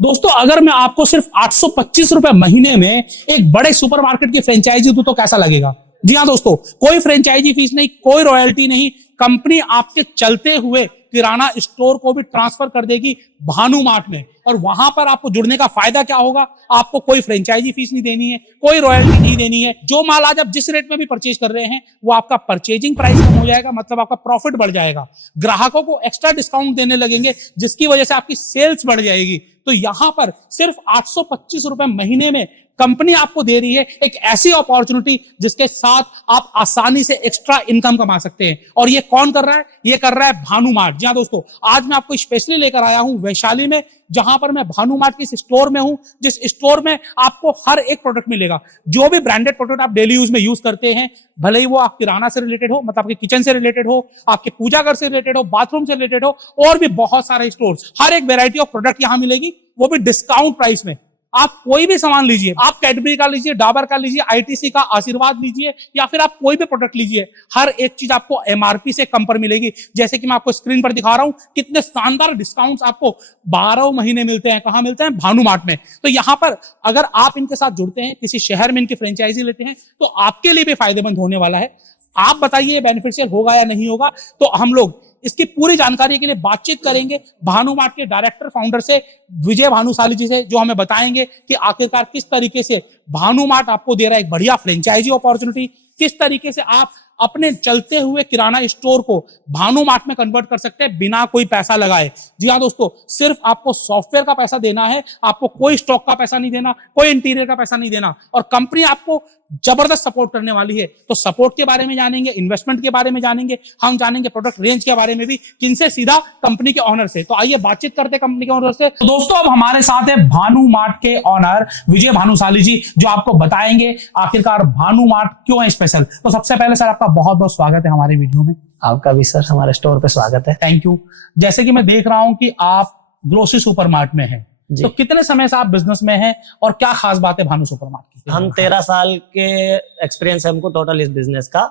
दोस्तों अगर मैं आपको सिर्फ 825 रुपए महीने में एक बड़े सुपरमार्केट की फ्रेंचाइजी दूं तो कैसा लगेगा? जी हाँ दोस्तों, कोई फ्रेंचाइजी फीस नहीं, कोई रॉयल्टी नहीं। कंपनी आपके चलते हुए किराना स्टोर को भी ट्रांसफर कर देगी भानुमार्ट में, और वहां पर आपको जुड़ने का फायदा क्या होगा? आपको कोई फ्रेंचाइजी फीस नहीं देनी है, कोई रॉयल्टी नहीं देनी है। जो माल आज आप जिस रेट में भी परचेज कर रहे हैं वो आपका परचेजिंग प्राइस कम हो जाएगा, मतलब आपका प्रॉफिट बढ़ जाएगा। ग्राहकों को एक्स्ट्रा डिस्काउंट देने लगेंगे जिसकी वजह से आपकी सेल्स बढ़ जाएगी। तो यहां पर सिर्फ 825 रुपए महीने में कंपनी आपको दे रही है एक ऐसी अपॉर्चुनिटी जिसके साथ आप आसानी से एक्स्ट्रा इनकम कमा सकते हैं। और ये कौन कर रहा है? ये कर रहा है भानुमार्ट। जी हाँ दोस्तों, आज मैं आपको स्पेशली लेकर आया हूं वैशाली में, जहां पर मैं भानुमार्ट के इस स्टोर में हूं, जिस स्टोर में आपको हर एक प्रोडक्ट मिलेगा। जो भी ब्रांडेड प्रोडक्ट आप डेली यूज में यूज करते हैं, भले ही वो आप किराना से रिलेटेड हो, मतलब आपके किचन से रिलेटेड हो, आपके पूजा घर से रिलेटेड हो, बाथरूम से रिलेटेड हो, और भी बहुत सारे स्टोर्स, हर एक वेराइटी ऑफ प्रोडक्ट यहां मिलेगी, वो भी डिस्काउंट प्राइस में। आप कोई भी सामान लीजिए, आप कैडबरी का लीजिए, डाबर का लीजिए, आईटीसी का, आशीर्वाद लीजिए, या फिर आप कोई भी प्रोडक्ट लीजिए, हर एक चीज आपको एमआरपी से कम पर मिलेगी। जैसे कि मैं आपको स्क्रीन पर दिखा रहा हूं कितने शानदार डिस्काउंट्स आपको 12 महीने मिलते हैं। कहां मिलते हैं? भानुमार्ट में। तो यहां पर अगर आप इनके साथ जुड़ते हैं, किसी शहर में इनकी फ्रेंचाइजी लेते हैं, तो आपके लिए भी फायदेमंद होने वाला है। आप बताइए बेनिफिशियल होगा या नहीं होगा। तो हम लोग इसकी पूरी जानकारी के लिए बातचीत करेंगे भानुमार्ट के डायरेक्टर फाउंडर से, विजय भानुशाली जी से, जो हमें बताएंगे कि आखिरकार किस तरीके से भानुमार्ट आपको दे रहा है एक बढ़िया फ्रेंचाइजी अपॉर्चुनिटी, किस तरीके से आप अपने चलते हुए किराना स्टोर को भानुमार्ट में कन्वर्ट कर सकते हैं बिना कोई पैसा लगाए। जी हाँ दोस्तों, सिर्फ आपको सॉफ्टवेयर का पैसा देना है, आपको कोई स्टॉक का पैसा नहीं देना, कोई इंटीरियर का पैसा नहीं देना, और कंपनी आपको जबरदस्त सपोर्ट करने वाली है। तो सपोर्ट के बारे में जानेंगे, इन्वेस्टमेंट के बारे में जानेंगे, हम जानेंगे प्रोडक्ट रेंज के बारे में भी, किनसे? सीधा कंपनी के ऑनर से। तो आइए बातचीत करते हैं कंपनी के ऑनर से। तो दोस्तों अब हमारे साथ है भानुमार्ट के ऑनर विजय भानुशाली जी, जो आपको बताएंगे आखिरकार भानुमार्ट क्यों है स्पेशल। तो सबसे पहले सर आपका बहुत बहुत स्वागत है हमारे वीडियो में। आपका भी सर हमारे स्टोर पे स्वागत है। Thank you. जैसे कि मैं देख रहा हूं कि आप ग्रोसरी सुपरमार्ट में हैं, तो कितने समय से आप बिजनेस में हैं और क्या खास बात है भानु सुपरमार्ट की? हम 13 साल के एक्सपीरियंस है हमको टोटल इस बिजनेस का।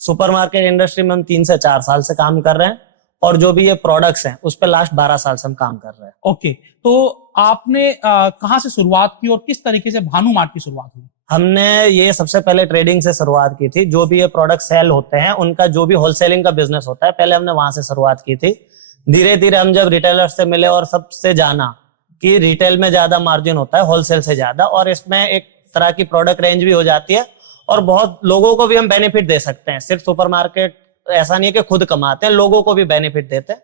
सुपरमार्केट इंडस्ट्री में हम 3 से 4 साल से काम कर रहे हैं, और जो भी ये प्रोडक्ट्स हैं उस पे लास्ट 12 साल से हम काम कर रहे हैं। ओके, तो आपने कहाँ से शुरुआत की और किस तरीके से भानुमार्ट की शुरुआत हुई? हमने ये सबसे पहले ट्रेडिंग से शुरुआत की थी। जो भी ये प्रोडक्ट सेल होते हैं उनका जो भी होलसेलिंग का बिजनेस होता है, पहले हमने वहां से शुरुआत की थी। धीरे धीरे हम जब रिटेलर से मिले और सबसे जाना कि रिटेल में ज्यादा मार्जिन होता है होलसेल से ज्यादा, और इसमें एक तरह की प्रोडक्ट रेंज भी हो जाती है, और बहुत लोगों को भी हम बेनिफिट दे सकते हैं। सिर्फ सुपरमार्केट ऐसा नहीं है कि खुद कमाते हैं, लोगों को भी बेनिफिट देते हैं,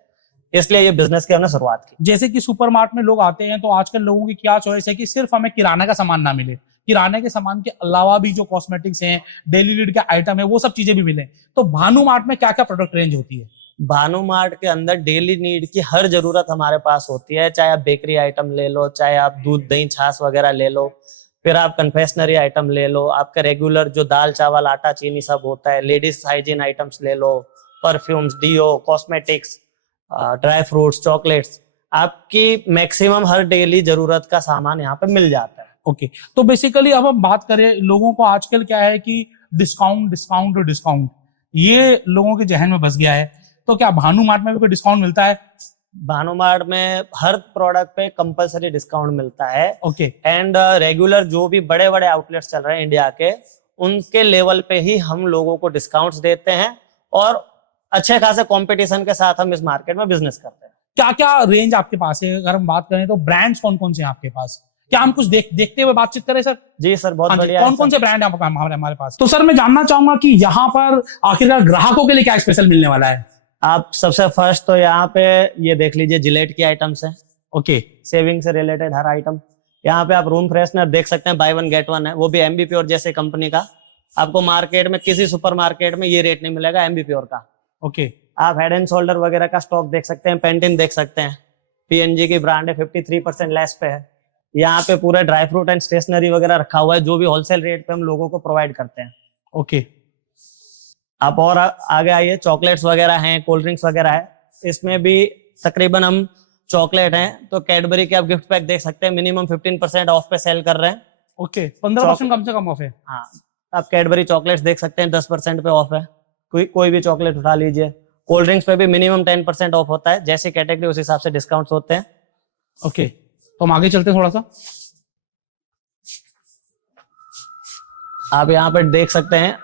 इसलिए ये बिजनेस की हमने शुरुआत की। जैसे कि सुपरमार्ट में लोग आते हैं तो आजकल लोगों की क्या चॉइस है कि सिर्फ हमें किराना का सामान ना मिले, किराने के सामान के अलावा भी जो कॉस्मेटिक्स हैं, डेली नीड के आइटम है, वो सब चीजें भी मिले। तो भानुमार्ट में क्या क्या प्रोडक्ट रेंज होती है? भानुमार्ट के अंदर डेली नीड की हर जरूरत हमारे पास होती है। चाहे आप बेकरी आइटम ले लो, चाहे आप दूध दही छाछ वगैरह ले लो, फिर आप कन्फेक्शनरी आइटम ले लो, आपका रेगुलर जो दाल चावल आटा चीनी सब होता है, लेडीज हाइजीन आइटम्स ले लो, perfumes, deo, cosmetics, dry fruits, chocolates, आपकी मैक्सिमम हर डेली जरूरत का सामान यहाँ पे मिल जाता है। ओके, तो बेसिकली अब हम बात करें, लोगों को आजकल क्या है कि डिस्काउंट डिस्काउंट और डिस्काउंट, ये लोगों के जहन में बस गया है। तो क्या भानुमार्ट में भी कोई डिस्काउंट मिलता है? भानुमार्ट में हर प्रोडक्ट पे कंपलसरी डिस्काउंट मिलता है। ओके, एंड रेगुलर जो भी बड़े बड़े आउटलेट्स चल रहे हैं इंडिया के, उनके लेवल पे ही हम लोगों को डिस्काउंट्स देते हैं, और अच्छे खासे कंपटीशन के साथ हम इस मार्केट में बिजनेस करते हैं। क्या क्या रेंज आपके पास है? अगर हम बात करें तो ब्रांड्स कौन कौन से हैं आपके पास? क्या हम कुछ देखते हुए बातचीत करें सर? जी सर, बहुत बढ़िया। कौन कौन से ब्रांड है हमारे पास? तो सर मैं जानना चाहूंगा कि यहाँ पर आखिरकार ग्राहकों के लिए क्या स्पेशल मिलने वाला है? आप सबसे फर्स्ट तो यहाँ पे ये देख लीजिए, जिलेट की आइटम्स है। ओके, सेविंग से रिलेटेड हर आइटम। यहाँ पे आप रूम फ्रेशनर देख सकते हैं, बाय 1 गेट 1 है, वो भी एमबी प्योर जैसे कंपनी का। आपको मार्केट में किसी सुपर मार्केट में ये रेट नहीं मिलेगा एमबी प्योर का। ओके, आप हेड एंड शोल्डर वगैरह का स्टॉक देख सकते हैं, पेंटिन देख सकते हैं, पीएनजी की ब्रांड है, 53% लेस पे है। यहाँ पे पूरा ड्राई फ्रूट एंड स्टेशनरी वगैरह रखा हुआ है, जो भी होलसेल रेट पे हम लोगों को प्रोवाइड करते हैं। ओके, आप और आगे आइए, चॉकलेट्स वगैरह हैं, कोल्ड ड्रिंक्स वगैरह है। इसमें भी तकरीबन हम चॉकलेट हैं तो कैडबरी के आप गिफ्ट पैक देख सकते हैं, मिनिमम 15% ऑफ पे सेल कर रहे हैं। ओके, 15% कम से कम ऑफ है। हाँ, आप कैडबरी चॉकलेट्स देख सकते हैं, 10% पे ऑफ है। कोई भी चॉकलेट उठा लीजिए। कोल्ड ड्रिंक्स पे भी मिनिमम 10% ऑफ होता है, जैसी कैटेगरी उस हिसाब से डिस्काउंट्स होते हैं। ओके, तो हम आगे चलते हैं थोड़ा सा। आप यहाँ पर देख सकते हैं,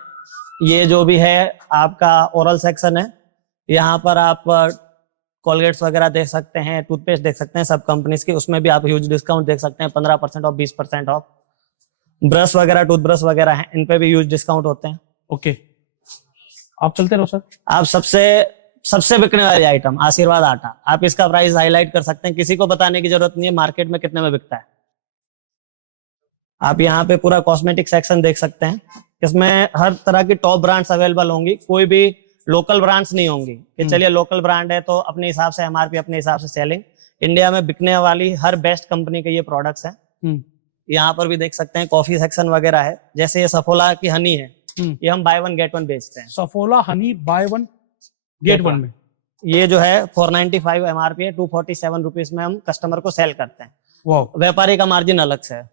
ये जो भी है आपका ओरल सेक्शन है। यहाँ पर आप कोलगेट्स वगैरह देख सकते हैं, टूथपेस्ट देख सकते हैं सब कंपनीज की, उसमें भी आप ह्यूज डिस्काउंट देख सकते हैं, 15% ऑफ, 20% ऑफ। ब्रश वगैरह, टूथब्रश वगैरह हैं, इन पे भी ह्यूज डिस्काउंट होते हैं। ओके, आप चलते रहो सर। आप सबसे बिकने वाली आइटम आशीर्वाद आटा, आप इसका प्राइस हाईलाइट कर सकते हैं, किसी को बताने की जरूरत नहीं है मार्केट में कितने में बिकता है। आप यहाँ पे पूरा कॉस्मेटिक सेक्शन देख सकते हैं, इसमें हर तरह की टॉप ब्रांड्स अवेलेबल होंगी, कोई भी लोकल ब्रांड्स नहीं होंगी कि चलिए लोकल ब्रांड है तो अपने हिसाब से एमआरपी, अपने हिसाब से सेलिंग। इंडिया में बिकने वाली हर बेस्ट कंपनी के ये प्रोडक्ट्स हैं। यहाँ पर भी देख सकते हैं कॉफी सेक्शन वगैरह है, जैसे ये सफोला की हनी है, ये हम बाय वन गेट वन बेचते हैं। Saffola Honey by one get one में ये जो है 495 एमआरपी है, 247 रुपीज में हम कस्टमर को सेल करते हैं। वाह, व्यापारी का मार्जिन अलग से है।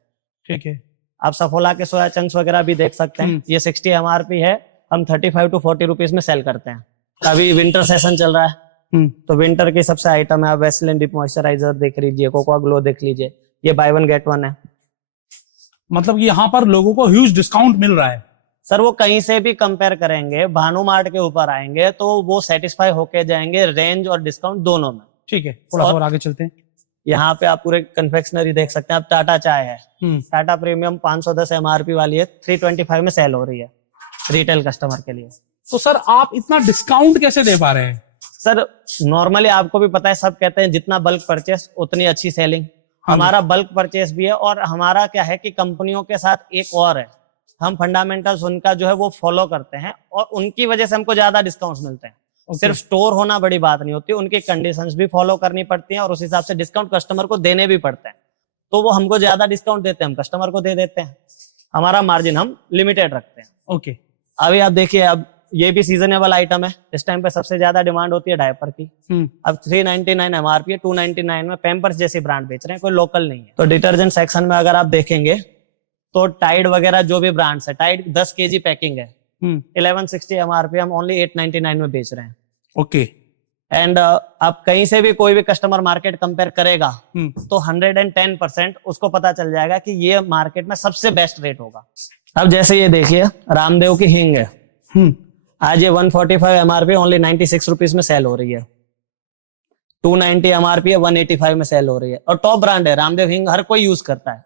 ठीक है। आप सफोला के सोया चंक्स वगैरह भी देख सकते हैं, ये 60 एमआरपी है, हम 35 to 40 रुपीज में सेल करते हैं। अभी विंटर सेशन चल रहा है, तो विंटर की सबसे आइटम है, वेस्लिन डिप मॉइस्चराइजर देख लीजिए, कोकोआ ग्लो देख लीजिए, ये बाय वन गेट वन है। मतलब कि यहाँ पर लोगों को ह्यूज डिस्काउंट मिल रहा है। सर वो कहीं से भी कंपेयर करेंगे, भानु मार्ट के ऊपर आएंगे तो वो सेटिस्फाई होके जाएंगे रेंज और डिस्काउंट दोनों में। ठीक है, थोड़ा सा और आगे चलते हैं। यहाँ पे आप पूरे कन्फेक्शनरी देख सकते हैं। आप टाटा चाय है, टाटा प्रीमियम 510 एमआरपी वाली है, 325 में सेल हो रही है रिटेल कस्टमर के लिए। तो सर आप इतना डिस्काउंट कैसे दे पा रहे हैं? सर नॉर्मली आपको भी पता है, सब कहते हैं जितना बल्क परचेस उतनी अच्छी सेलिंग। हमारा बल्क परचेस भी है, और हमारा क्या है कि कंपनियों के साथ एक और है, हम फंडामेंटल्स उनका जो है वो फॉलो करते हैं, और उनकी वजह से हमको ज्यादा डिस्काउंट्स मिलते हैं। सिर्फ स्टोर होना बड़ी बात नहीं होती, उनकी कंडीशंस भी फॉलो करनी पड़ती हैं, और उस हिसाब से डिस्काउंट कस्टमर को देने भी पड़ते हैं। तो वो हमको ज्यादा डिस्काउंट देते हैं, हम कस्टमर को दे देते हैं। हमारा मार्जिन हम लिमिटेड रखते हैं। ओके, अभी आप देखिए, अब ये भी सीजनेबल आइटम है, इस टाइम पे सबसे ज्यादा डिमांड होती है डायपर की। अब 399 एमआरपी है, 299 में पैम्पर्स जैसी ब्रांड बेच रहे हैं, कोई लोकल नहीं है। तो डिटर्जेंट सेक्शन में अगर आप देखेंगे तो टाइड वगैरह जो भी ब्रांड्स है, टाइड 10 kg पैकिंग है, 1160 एमआरपी, हम ओनली 899 में बेच रहे हैं। ओके, एंड आप कहीं से भी कोई भी कस्टमर मार्केट कंपेयर करेगा तो 110% उसको पता चल जाएगा कि ये मार्केट में सबसे बेस्ट रेट होगा। अब जैसे ये देखिए, रामदेव की हिंग है, आज ये 145 एमआरपी ओनली 96 रुपीज में सेल हो रही है, 290 एमआरपी है, 185 में सेल हो रही है। और टॉप ब्रांड है रामदेव हिंग, हर कोई यूज करता है,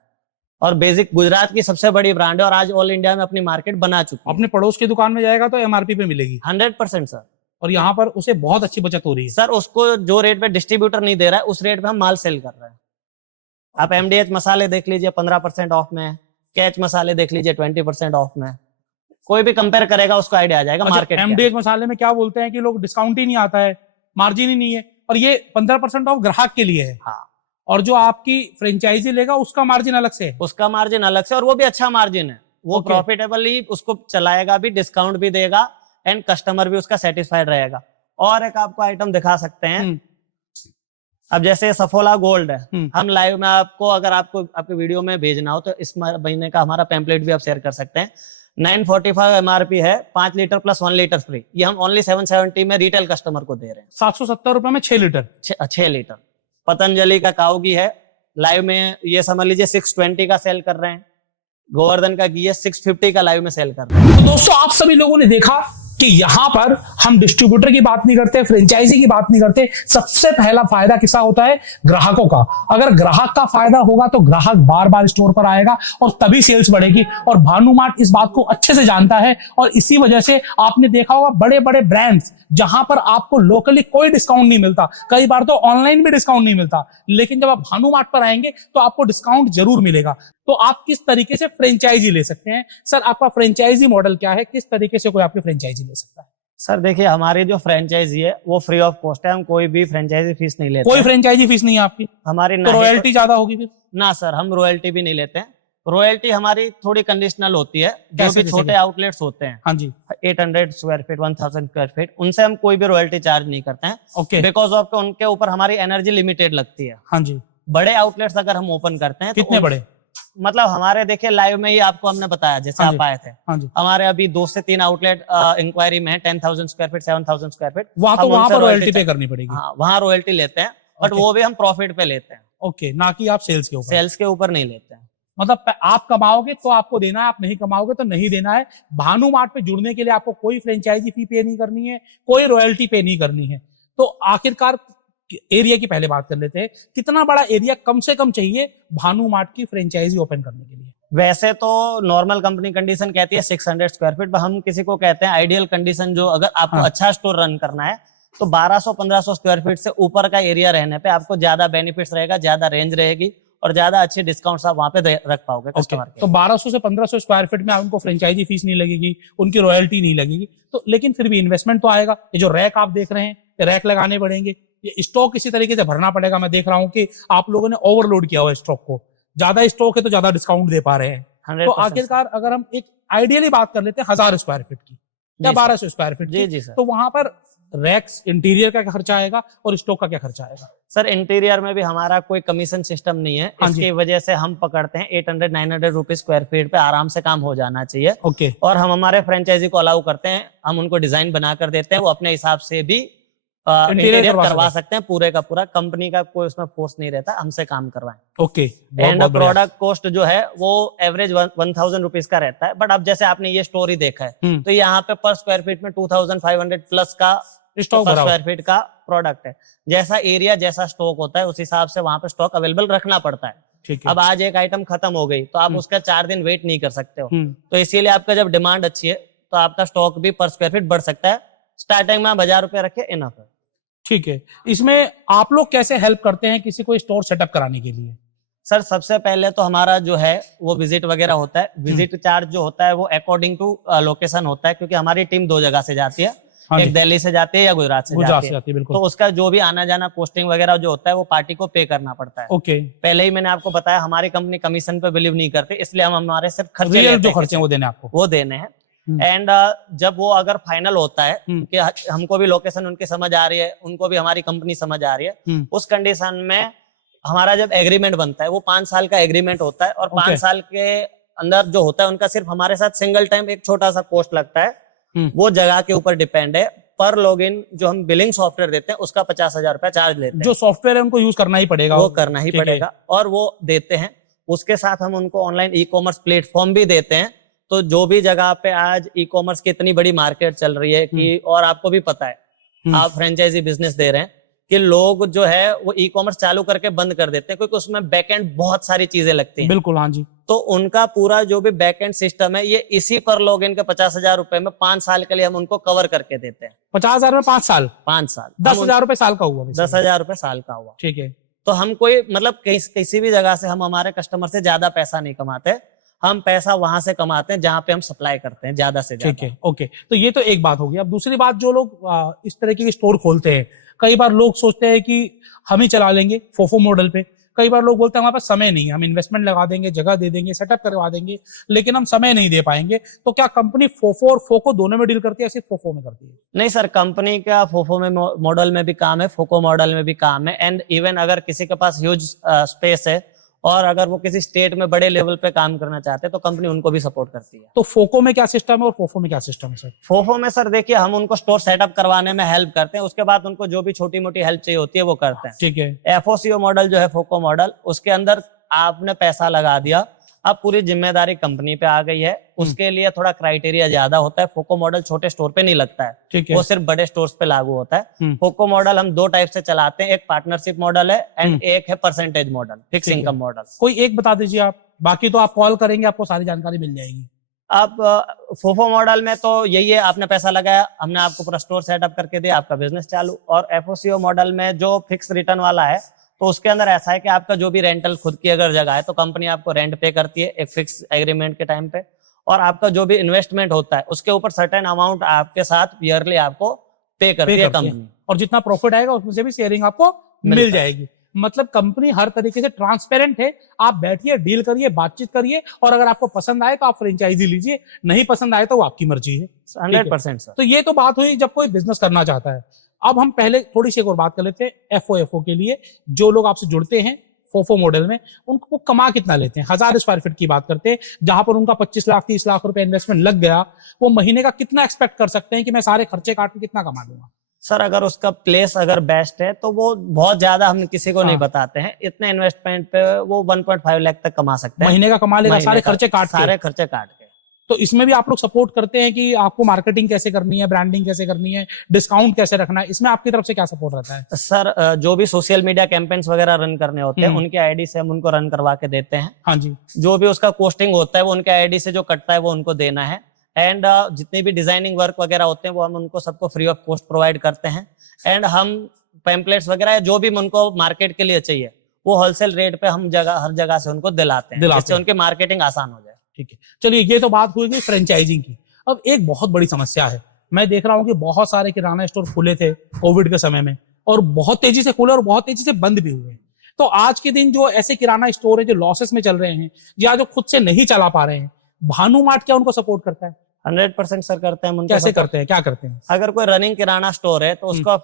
और बेसिक गुजरात की सबसे बड़ी ब्रांड है, और आज ऑल इंडिया में अपनी मार्केट बना चुकी है। अपने पड़ोस की दुकान में जाएगा तो एमआरपी पे मिलेगी 100% सर, और यहाँ पर उसे बहुत अच्छी बचत हो रही है। सर उसको जो रेट पे डिस्ट्रीब्यूटर नहीं दे रहा है, उस रेट पे हम माल सेल कर रहे हैं। आप एमडीएच मसाले देख लीजिए 15% ऑफ में, कैच मसाले देख लीजिए 20% ऑफ में। कोई भी कंपेयर करेगा उसको आइडिया आ जाएगा मार्केट। एमडीएच मसाले में क्या बोलते हैं कि लोग डिस्काउंट ही नहीं आता है, मार्जिन ही नहीं है, और ये 15% ऑफ ग्राहक के लिए है। हाँ, और जो आपकी फ्रेंचाइजी लेगा उसका मार्जिन अलग से है। उसका मार्जिन अलग से, और वो भी अच्छा मार्जिन है, वो प्रॉफिटेबली उसको चलाएगा भी, डिस्काउंट भी देगा, एंड कस्टमर भी उसका सेटिस्फाइड रहेगा। और एक आपको आइटम दिखा सकते हैं, अब जैसे सफोला गोल्ड है, हम लाइव में आपको, अगर आपको आपके वीडियो में भेजना हो तो इस महीने का हमारा पैम्पलेट भी आप शेयर कर सकते हैं। 945 एमआरपी है, 5 लीटर प्लस 1 लीटर फ्री, ये हम ओनली 770 में रिटेल कस्टमर को दे रहे हैं। 770 रुपए में 6 लीटर 6 लीटर। पतंजलि का काऊ घी है, लाइव में ये समझ लीजिए 620 का सेल कर रहे हैं। गोवर्धन का घी है 650 का लाइव में सेल कर रहे हैं। तो दोस्तों आप सभी लोगों ने देखा कि यहां पर हम डिस्ट्रीब्यूटर की बात नहीं करते, फ्रेंचाइजी की बात नहीं करते, सबसे पहला फायदा किसका होता है? ग्राहकों का। अगर ग्राहक का फायदा होगा तो ग्राहक बार बार स्टोर पर आएगा और तभी सेल्स बढ़ेगी, और भानु मार्ट इस बात को अच्छे से जानता है। और इसी वजह से आपने देखा होगा बड़े बड़े ब्रांड्स जहां पर आपको लोकली कोई डिस्काउंट नहीं मिलता, कई बार तो ऑनलाइन भी डिस्काउंट नहीं मिलता, लेकिन जब आप भानु मार्ट पर आएंगे तो आपको डिस्काउंट जरूर मिलेगा। तो आप किस तरीके से फ्रेंचाइजी ले सकते हैं? सर आपका फ्रेंचाइजी मॉडल क्या है, किस तरीके से कोई आपकी फ्रेंचाइजी ले सकता है? सर देखिए, हमारी जो फ्रेंचाइजी है वो फ्री ऑफ कॉस्ट है, हम कोई भी फ्रेंचाइजी फीस नहीं लेते। कोई फ्रेंचाइजी फीस नहीं है आपकी? हमारी तो रॉयल्टी ज्यादा होगी फिर? ना सर, हम रॉयल्टी भी नहीं लेते हैं। रॉयल्टी हमारी थोड़ी कंडीशनल होती है, जो भी छोटे आउटलेट्स होते हैं, हाँ जी, 800 स्क्वायर फीट, 1000 स्क्वायर फीट, उनसे हम कोई भी रॉयल्टी चार्ज नहीं करते हैं। ओके, बिकॉज ऑफ उनके ऊपर हमारी एनर्जी लिमिटेड लगती है। हाँ जी। बड़े आउटलेट्स अगर हम ओपन करते हैं तो कितने बड़े? मतलब हमारे देखिए लाइव में ही आपको हमने बताया, जैसे हाँ आप आए थे, हाँ जी, हमारे अभी 2 से 3 आउटलेट इंक्वायरी में है, 10,000 स्क्वायर फीट, 7,000 स्क्वायर फीट। वहां तो वहां पर रॉयल्टी पे करनी पड़ेगी। हाँ, वहां रॉयल्टी लेते हैं, बट वो भी हम प्रॉफिट पे लेते हैं। ओके, ना कि आप सेल्स के ऊपर। सेल्स के ऊपर नहीं लेते हैं। मतलब आप कमाओगे तो आपको देना है, आप नहीं कमाओगे तो नहीं देना है। भानुमार्ट पे जुड़ने के लिए आपको कोई फ्रेंचाइजी फी पे नहीं करनी है, कोई रॉयल्टी पे नहीं करनी है। तो आखिरकार एरिया की पहले बात कर लेते हैं, कितना बड़ा एरिया कम से कम चाहिए भानुमार्ट की फ्रेंचाइजी ओपन करने के लिए? वैसे तो नॉर्मल कंपनी कंडीशन कहती है 600 स्क्वायर फीट, हम किसी को कहते हैं आइडियल कंडीशन, जो अगर आपको हाँ। अच्छा स्टोर रन करना है तो 1200-1500 स्क्वायर फीट से ऊपर का एरिया रहने पे आपको ज्यादा बेनिफिट्स रहेगा, ज्यादा रेंज रहेगी और ज्यादा अच्छे डिस्काउंट्स आप वहां पे रख पाओगे कस्टमर के। तो 1200 से 1500 स्क्वायर फीट में उनको फ्रेंचाइजी फीस नहीं लगेगी, उनकी रॉयल्टी नहीं लगेगी, तो लेकिन फिर भी इन्वेस्टमेंट तो आएगा। ये जो रैक आप देख रहे हैं, ये रैक लगाने पड़ेंगे, ये स्टॉक इसी तरीके से भरना पड़ेगा। मैं देख रहा हूँ कि आप लोगों ने ओवरलोड किया हुआ है स्टॉक को, ज्यादा स्टॉक है तो ज्यादा डिस्काउंट दे पा रहे हैं। 100% तो आखिरकार अगर हम एक आइडियली बात कर लेते हैं 1000 स्क्वायर फीट की या 1200 स्क्वायर फीट जी की, जी सर। तो वहां पर रैक्स, इंटीरियर का क्या खर्चा आएगा और स्टॉक का क्या खर्चा आएगा? सर इंटीरियर में भी हमारा कोई कमीशन सिस्टम नहीं है, हाँ जी। इसकी वजह से हम पकड़ते हैं 800-900 रुपीज स्क्वायर फीट पे आराम से काम हो जाना चाहिए। ओके, और हम हमारे फ्रेंचाइजी को अलाउ करते हैं, हम उनको डिजाइन बना कर देते हैं, वो अपने हिसाब से भी इंटीरियर करवा सकते हैं, पूरे का पूरा। कंपनी का कोई उसमें फोर्स नहीं रहता, हमसे काम करवाएं। ओके। एंड प्रोडक्ट कॉस्ट जो है वो एवरेज 1000 रुपीज का रहता है, बट अब जैसे आपने ये स्टोरी देखा है तो यहाँ पे पर स्क्वायर फीट में 2500 प्लस का स्टॉक पर स्क्वायर फीट का प्रोडक्ट है। जैसा एरिया, जैसा स्टॉक होता है, उस हिसाब से वहां पे स्टॉक अवेलेबल रखना पड़ता है। ठीक है। अब आज एक आइटम खत्म हो गई तो आप उसका 4 दिन वेट नहीं कर सकते हो, तो इसीलिए आपका जब डिमांड अच्छी है तो आपका स्टॉक भी पर स्क्वायर फीट बढ़ सकता है। स्टार्टिंग में आप 1000 रुपए रखे, इनफ है। ठीक है। इसमें आप लोग कैसे हेल्प करते हैं किसी को स्टोर सेटअप कराने के लिए? सर सबसे पहले तो हमारा जो है वो विजिट वगैरह होता है। विजिट चार्ज जो होता है वो अकॉर्डिंग टू लोकेशन होता है, क्योंकि हमारी टीम 2 जगह से जाती है, हाँ एक जी। दिल्ली से जाती है या गुजरात से जाती है। बिल्कुल। तो उसका जो भी आना जाना पोस्टिंग वगैरह जो होता है वो पार्टी को पे करना पड़ता है। ओके। पहले ही मैंने आपको बताया हमारी कंपनी कमीशन पे बिलीव नहीं करती, इसलिए हम हमारे सिर्फ खर्चे रियल लेते जो हैं, खर्चे हैं वो देने आपको। वो देने हैं। एंड जब वो अगर फाइनल होता है कि हमको भी लोकेशन उनकी समझ आ रही है, उनको भी हमारी कंपनी समझ आ रही है, उस कंडीशन में हमारा जब एग्रीमेंट बनता है वो 5 साल का एग्रीमेंट होता है। और 5 साल के अंदर जो होता है उनका सिर्फ हमारे साथ सिंगल टाइम एक छोटा सा कॉस्ट लगता है, वो जगह के ऊपर डिपेंड है। पर लॉगिन जो हम बिलिंग सॉफ्टवेयर देते हैं उसका 50,000 रुपया चार्ज लेते हैं। जो सॉफ्टवेयर है उनको यूज करना ही पड़ेगा, वो करना ही पड़ेगा और वो देते हैं। उसके साथ हम उनको ऑनलाइन ई-कॉमर्स प्लेटफॉर्म भी देते हैं। तो जो भी जगह पे आज ई-कॉमर्स की इतनी बड़ी मार्केट चल रही है कि, और आपको भी पता है आप फ्रेंचाइजी बिजनेस दे रहे हैं, कि लोग जो है वो ई-कॉमर्स चालू करके बंद कर देते हैं, क्योंकि उसमें बैकएंड बहुत सारी चीजें लगती हैं। बिल्कुल, हाँ जी। तो उनका पूरा जो भी बैकएंड सिस्टम है ये इसी पर लॉगिन के 50,000 रुपए में 5 साल के लिए हम उनको कवर करके देते हैं। 50,000 में 5 साल? 5 साल 10,000 रुपए साल का हुआ। 10,000 रुपए साल का हुआ। ठीक है। तो हम कोई मतलब किसी भी जगह से हम हमारे कस्टमर से ज्यादा पैसा नहीं कमाते, हम पैसा वहां से कमाते हैं जहां पे हम सप्लाई करते हैं ज्यादा से ज्यादा। ठीक है, ओके। तो ये तो एक बात होगी। अब दूसरी बात, जो लोग इस तरह की स्टोर खोलते हैं, कई बार लोग सोचते हैं कि हम ही चला लेंगे फोफो मॉडल पे। कई बार लोग बोलते हैं हमारे पास समय नहीं है, हम इन्वेस्टमेंट लगा देंगे, जगह दे देंगे, सेटअप करवा देंगे, लेकिन हम समय नहीं दे पाएंगे। तो क्या कंपनी फोफो और फोको दोनों में डील करती है, सिर्फ फोफो में करती है? नहीं सर, कंपनी का फोफो में मॉडल में भी काम है, फोको मॉडल में भी काम है। एंड इवन अगर किसी के पास ह्यूज स्पेस है और अगर वो किसी स्टेट में बड़े लेवल पे काम करना चाहते हैं तो कंपनी उनको भी सपोर्ट करती है। तो फोको में क्या सिस्टम है और फोफो में क्या सिस्टम है सर? फोफो में सर देखिए, हम उनको स्टोर सेटअप करवाने में हेल्प करते हैं, उसके बाद उनको जो भी छोटी मोटी हेल्प चाहिए होती है वो करते हैं। ठीक है। एफओसीओ मॉडल जो है फोको मॉडल, उसके अंदर आपने पैसा लगा दिया, अब पूरी जिम्मेदारी कंपनी पे आ गई है। उसके लिए थोड़ा क्राइटेरिया ज्यादा होता है। फोको मॉडल छोटे स्टोर पे नहीं लगता है, ठीक है। वो सिर्फ बड़े स्टोर्स पे लागू होता है। फोको मॉडल हम 2 टाइप से चलाते हैं, एक पार्टनरशिप मॉडल है एंड एक है percentage model, fix income model. कोई एक बता दीजिए आप, बाकी तो आप कॉल करेंगे, आपको सारी जानकारी मिल जाएगी। अब फोफो मॉडल में तो यही है, आपने पैसा लगाया, हमने आपको पूरा स्टोर सेटअप करके दिया, आपका बिजनेस चालू। और एफओसीओ मॉडल में जो फिक्स रिटर्न वाला है, तो उसके अंदर ऐसा है कि आपका जो भी रेंटल खुद की अगर जगह है तो कंपनी आपको रेंट पे करती है एक फिक्स एग्रीमेंट के टाइम पे, और आपका जो भी इन्वेस्टमेंट होता है उसके ऊपर सर्टेन अमाउंट आपके साथ ईयरली आपको पे करती है कंपनी। और जितना प्रॉफिट आएगा उसमें से भी शेयरिंग आपको मिल जाएगी। मतलब कंपनी हर तरीके से ट्रांसपेरेंट है। आप बैठिए, डील करिए, बातचीत करिए, और अगर आपको पसंद आए तो आप फ्रेंचाइजी लीजिए, नहीं पसंद आए तो वो आपकी मर्जी है। 100% सर। तो ये तो बात हुई जब कोई बिजनेस करना चाहता है। अब हम पहले थोड़ी सी एक और बात कर लेते हैं एफओ के लिए। जो लोग आपसे जुड़ते हैं फोफो मॉडल में, उनको कमा कितना लेते हैं? 1000 स्क्वायर फीट की बात करते हैं, जहां पर उनका 25 लाख 30 लाख रुपए इन्वेस्टमेंट लग गया, वो महीने का कितना एक्सपेक्ट कर सकते हैं कि मैं सारे खर्चे काट के कितना कमा लूंगा? सर अगर उसका प्लेस अगर बेस्ट है तो वो बहुत ज्यादा हम किसी को नहीं हाँ। बताते हैं, इतने इन्वेस्टमेंट पे वो 1.5 लाख तक कमा सकते हैं महीने का कमा लेगा, महीने सारे का, खर्चे काट के। सारे खर्चे काट के। तो इसमें भी आप लोग सपोर्ट करते हैं कि आपको मार्केटिंग कैसे करनी है, ब्रांडिंग कैसे करनी है, डिस्काउंट कैसे रखना है, इसमें आपकी तरफ से क्या सपोर्ट रहता है? सर जो भी सोशल मीडिया कैंपेन्स वगैरह रन करने होते हैं उनके आईडी से हम उनको रन करवा के देते हैं। हाँ जी। जो भी उसका कॉस्टिंग होता है वो उनके आईडी से जो कटता है वो उनको देना है। एंड जितने भी डिजाइनिंग वर्क वगैरह होते हैं वो हम उनको सबको फ्री ऑफ कॉस्ट प्रोवाइड करते हैं। एंड हम पैम्पलेट्स वगैरह जो भी उनको मार्केट के लिए चाहिए वो होलसेल रेट पे हम हर जगह से उनको दिलाते हैं, जिससे उनकी मार्केटिंग आसान हो जाए। ठीक है, चलिए ये तो बात हुई फ्रेंचाइजिंग की। अब एक बहुत बड़ी समस्या है, मैं देख रहा हूँ कि बहुत सारे किराना स्टोर खुले थे कोविड के समय में, और बहुत तेजी से खुले और बहुत तेजी से बंद भी हुए। तो आज के दिन जो ऐसे किराना स्टोर है जो लॉसेस में चल रहे हैं या जो खुद से नहीं चला पा रहे हैं, भानुमार्ट क्या उनको सपोर्ट करता है? 100% सर करते हैं हम उनको। कैसे करते हैं, क्या करते हैं? अगर कोई रनिंग किराना स्टोर है तो उसका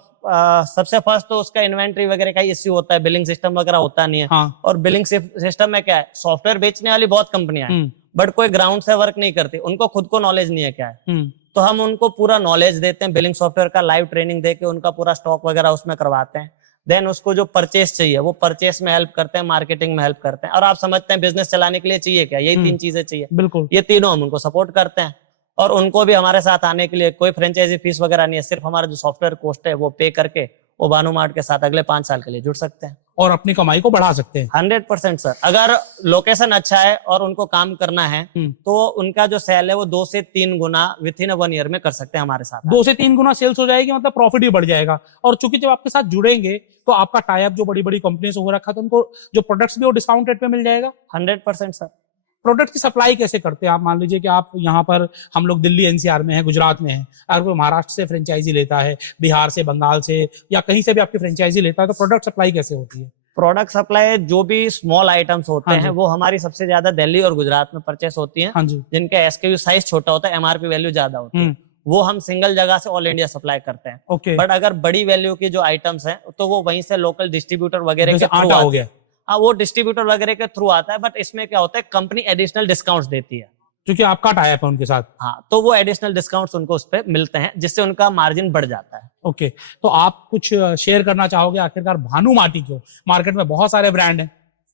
सबसे फर्स्ट तो उसका इन्वेंट्री वगैरह का इश्यू होता है, बिलिंग सिस्टम वगैरह होता नहीं है। हाँ। और बिलिंग सिस्टम में क्या है, सॉफ्टवेयर बेचने वाली बहुत कंपनियां हैं बट कोई ग्राउंड से वर्क नहीं करती, उनको खुद को नॉलेज नहीं है क्या है। तो हम उनको पूरा नॉलेज देते हैं, बिलिंग सॉफ्टवेयर का लाइव ट्रेनिंग देके उनका पूरा स्टॉक वगैरह उसमें करवाते हैं। देन उसको जो परचेस चाहिए वो परचेस में हेल्प करते हैं, मार्केटिंग में हेल्प करते हैं। और आप समझते हैं बिजनेस चलाने के लिए चाहिए क्या, यही 3 चीजें चाहिए। बिल्कुल, ये तीनों हम उनको सपोर्ट करते हैं। और उनको भी हमारे साथ आने के लिए कोई फ्रेंचाइजी फीस वगैरह नहीं है, सिर्फ हमारा जो सॉफ्टवेयर कॉस्ट है वो पे करके वो भानुमार्ट के साथ अगले 5 साल के लिए जुड़ सकते हैं और अपनी कमाई को बढ़ा सकते हैं। 100% सर। अगर लोकेशन अच्छा है और उनको काम करना है तो उनका जो सेल है वो 2 से 3 गुना विथ इन 1 ईयर में कर सकते हैं हमारे साथ। 2 से 3 गुना सेल्स हो जाएगी, मतलब प्रॉफिट भी बढ़ जाएगा। और चूंकि जब आपके साथ जुड़ेंगे तो आपका टाई अप जो बड़ी बड़ी कंपनी से हो रखा, तो उनको जो प्रोडक्ट्स भी वो डिस्काउंट रेट पे मिल जाएगा। 100% सर। प्रोडक्ट की सप्लाई कैसे करते हैं आप? मान लीजिए कि आप यहाँ पर, हम लोग दिल्ली एनसीआर में है, गुजरात में है, अगर कोई महाराष्ट्र से फ्रेंचाइजी लेता है, बिहार से, बंगाल से, या कहीं से भी आपकी फ्रेंचाइजी लेता है, तो प्रोडक्ट सप्लाई कैसे होती है? प्रोडक्ट सप्लाई जो भी स्मॉल आइटम्स होते हैं वो हमारी सबसे ज्यादा दिल्ली और गुजरात में परचेस होती हैं। हाँ जी। जिनके एसकेयू साइज छोटा होता है, एमआरपी वैल्यू ज्यादा होती है, वो हम सिंगल जगह से ऑल इंडिया सप्लाई करते हैं। ओके। बट अगर बड़ी वैल्यू की जो आइटम्स हैं तो वो वहीं से लोकल डिस्ट्रीब्यूटर वगैरह के थ्रू हो गया। हाँ, वो डिस्ट्रीब्यूटर वगैरह के थ्रू आता है। बट इसमें क्या होता है, कंपनी एडिशनल डिस्काउंट्स देती है क्योंकि आपका टाई अप है उनके साथ। हाँ, तो वो एडिशनल डिस्काउंट्स उनको उस पर मिलते हैं, जिससे उनका मार्जिन बढ़ जाता है। ओके, तो आप कुछ शेयर करना चाहोगे आखिरकार भानुमार्ट क्यों? मार्केट में बहुत सारे ब्रांड हैं,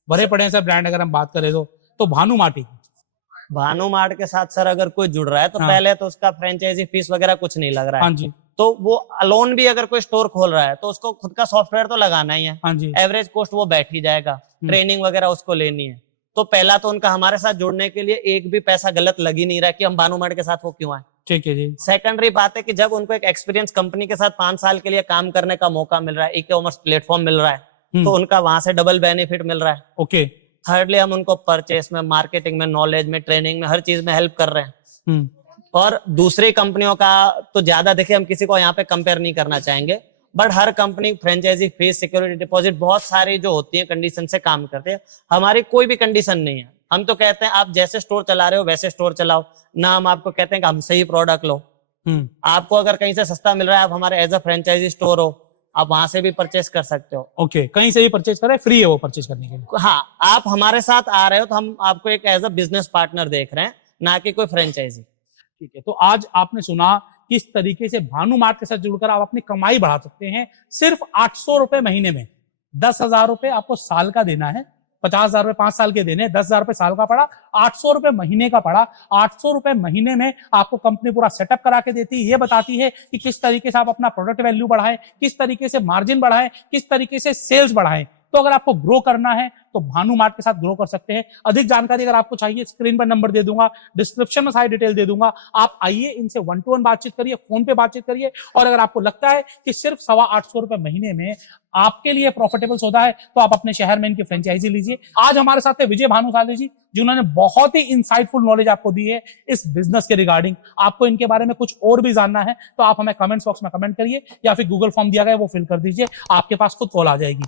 भरे पड़े हैं सब ब्रांड, अगर हम बात करें तो भानुमार्ट भानुमार्ट के साथ सर अगर कोई जुड़ रहा है तो पहले तो उसका फ्रेंचाइजी फीस वगैरह कुछ नहीं लग रहा है। हाँ जी। तो वो अलोन भी अगर कोई स्टोर खोल रहा है तो उसको खुद का सॉफ्टवेयर तो लगाना ही है। हाँ जी। एवरेज कॉस्ट वो बैठ ही जाएगा, ट्रेनिंग वगैरह उसको लेनी है। तो पहला तो उनका हमारे साथ जुड़ने के लिए एक भी पैसा गलत लग ही नहीं रहा कि हम भानुमार्ट के साथ वो क्यों आए। ठीक है जी। सेकेंडरी बात है कि जब उनको एक एक्सपीरियंस कंपनी के साथ 5 साल के लिए काम करने का मौका मिल रहा है, ई-कॉमर्स प्लेटफॉर्म मिल रहा है, तो उनका वहां से डबल बेनिफिट मिल रहा है। ओके। थर्डली हम उनको परचेस में, मार्केटिंग में, नॉलेज में, ट्रेनिंग में, हर चीज में हेल्प कर रहे हैं। और दूसरी कंपनियों का तो ज्यादा देखिए हम किसी को यहाँ पे कंपेयर नहीं करना चाहेंगे, बट हर company franchise fee, security deposit, बहुत सारी जो होती है कंडीशन से काम करते हैं। हमारी कोई भी कंडीशन नहीं है। हम तो कहते हैं आप जैसे स्टोर चला रहे हो वैसे स्टोर चलाओ ना। हम आपको कहते हैं कि हमसे ही प्रोडक्ट लो। आपको अगर कहीं से सस्ता मिल रहा है, आप हमारे एज अ फ्रेंचाइजी स्टोर हो, आप वहां से भी परचेस कर सकते हो। ओके, कहीं से भी परचेस करें, फ्री है वो परचेस करने के लिए। हाँ, आप हमारे साथ आ रहे हो तो हम आपको एक एज अ बिजनेस पार्टनर देख रहे हैं, ना कि कोई फ्रेंचाइजी। ठीक है, तो आज आपने सुना किस तरीके से भानुमार्ट के साथ जुड़कर आप अपनी कमाई बढ़ा सकते हैं। सिर्फ 800 रुपए महीने में, 10,000 रुपए आपको साल का देना है, 50,000 रुपए 5 साल के देने, 10,000 रुपए साल का पड़ा, 800 रुपए महीने का पड़ा। 800 रुपए महीने में आपको कंपनी पूरा सेटअप करा के देती है। ये बताती है कि किस तरीके से आप अपना प्रोडक्ट वैल्यू बढ़ाएं, किस तरीके से मार्जिन बढ़ाएं, किस तरीके से सेल्स बढ़ाएं। तो अगर आपको ग्रो करना है तो भानुमार्ट के साथ ग्रो कर सकते हैं। अधिक जानकारी अगर आपको चाहिए, स्क्रीन पर नंबर दे दूंगा, डिस्क्रिप्शन में सारी डिटेल दे दूंगा। आप आइए, इनसे 1-to-1 बातचीत करिए, फोन पे बातचीत करिए। और अगर आपको लगता है कि सिर्फ 825 रुपए महीने में आपके लिए प्रॉफिटेबल सौदा है तो आप अपने शहर में इनकी फ्रेंचाइजी लीजिए। आज हमारे साथ थे विजय भानुशाली जी, जिन्होंने बहुत ही इंसाइटफुल नॉलेज आपको दी है इस बिजनेस के रिगार्डिंग। आपको इनके बारे में कुछ और भी जानना है तो आप हमें कमेंट्स बॉक्स में कमेंट करिए या फिर गूगल फॉर्म दिया गया है वो फिल कर दीजिए, आपके पास खुद कॉल आ जाएगी।